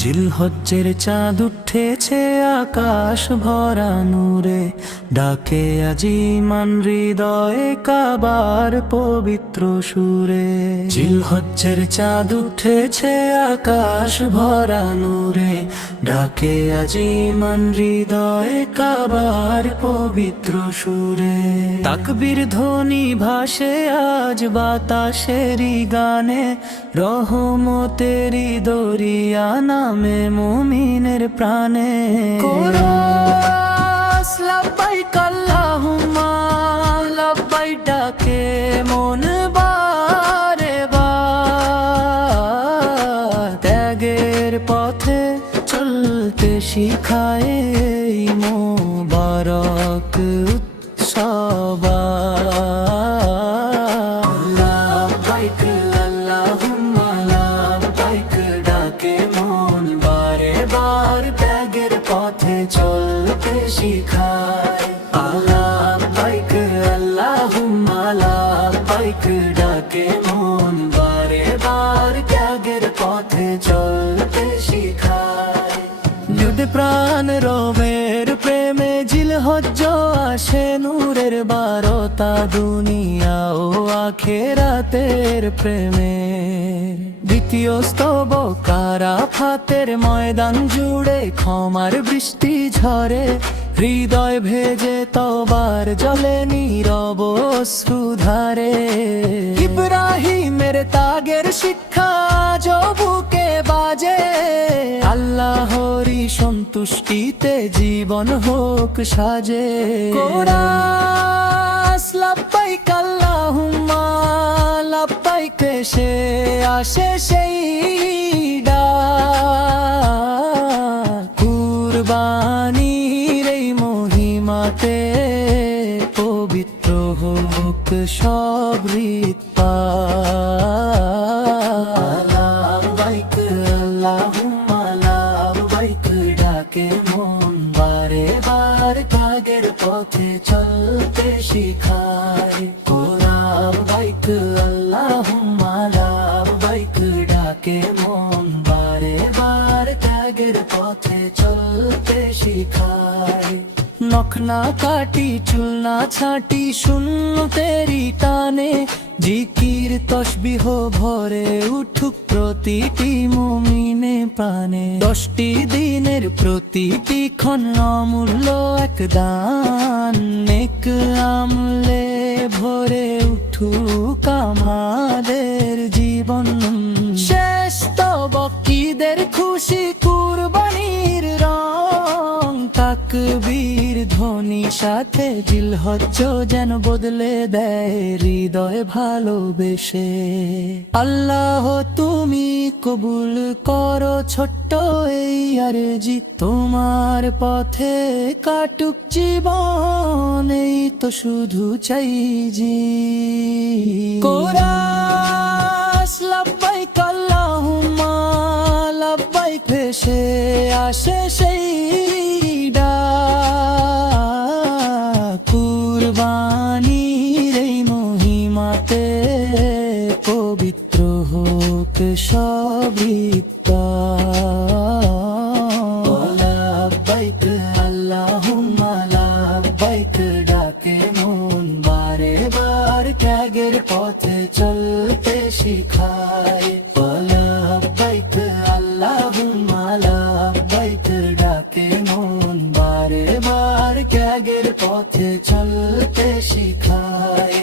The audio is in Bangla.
জিলহজ্জের চাঁদ উঠেছে আকাশ ভরা নূরে, ডাকে আজিমান হৃদয়ে কাবার পবিত্র সুরে। জিলহজ্জের চাঁদ উঠেছে আকাশ ভরা নূরে, ডাকে আজিমান হৃদয়ে কাবার পবিত্র সুরে। তাকবীর ধ্বনি ভাসে আজ বাতাসেরই গানে, রহমতেরই দরিয়া নামে মুমিনের প্রাণে। কোরাস লাব্বাইক আল্লাহুম্মা লাব্বাইক ডাকে মন বারে বার, ত্যাগের পথে চলতে শিখায় এই মোবারক উৎসব। লাব্বাইক আল্লাহুম্মা লাব্বাইক ডাকে মন বারে বার, ত্যাগের পথে চলতে শিখায়। লাব্বাইক আল্লাহুম্মা লাব্বাইক ডাকে মন বারে বার, ত্যাগের পথে চলতে শিখায়। যদি প্রাণ রবের প্রেমে জিলহজ্জ আসে নূরের বারতা, দুনিয়া ও আখেরাতের প্রেমে। দ্বিতীয় স্তবক আরাফাতের ময়দান জুড়ে ক্ষমার বৃষ্টি ঝরে, হৃদয় ভেজে তবার জলে নীরব অশ্রুধারে। ইব্রাহিমের ত্যাগের শিক্ষা বুকে বাজে, আল্লাহরি সন্তুষ্টিতে জীবন হোক সাজে। কোরাস লাব্বাইক আল্লাহুম্মা লাব্বাইক সে আসে সেই ডাক, কুরবানির এই মহিমাতে পবিত্র হোক সব হৃৎপাত। লাব্বাইক আল্লাহুম্মা লাব্বাইক ডাকে মন বারে বার, ত্যাগের পথে চলতে শিখায়। লাব্বাইক আল্লাহুম্মা লাব্বাইক ডাকে মন বারে বার, ত্যাগের পথে চলতে শিখায়। নখ না কাটি চুল না ছাটি শূন্য তেরি টানে, জিকির তসবিহ ভরে উঠুক প্রতিটি মুমিনে প্রাণে। 10টি দিনের প্রতিটি ক্ষণ অমূল্য এক দান, নেক আমলে ভরে উঠুক আমাদের জীবন। শেষ তবকিদের খুশি কুরবানির রং, তাকবীর ধ্বনি সাথে জিলহজ্জ যেন বদলে দেয় হৃদয় ভালোবেসে। আল্লাহ তুমি কবুল করো ছোট্ট এই আরজি, তোমার পথে কাটুক জীবন এই তো শুধু চাই জি। কোরাস লাব্বাইক আল্লাহুম্মা লাব্বাইক ভেসে আসে সেই ডাক, কুরবানির এই মহিমাতে পবিত্র হোক সব হৃৎপাত। লাব্বাইক আল্লাহুম্মা লাব্বাইক ডাকে মন বারে বার, ত্যাগের পথে চলতে শিখায়। লাব্বাইক আল্লাহুম্মা লাব্বাইক ডাকে মন বারে বার, ত্যাগের পথে চলতে শিখায়।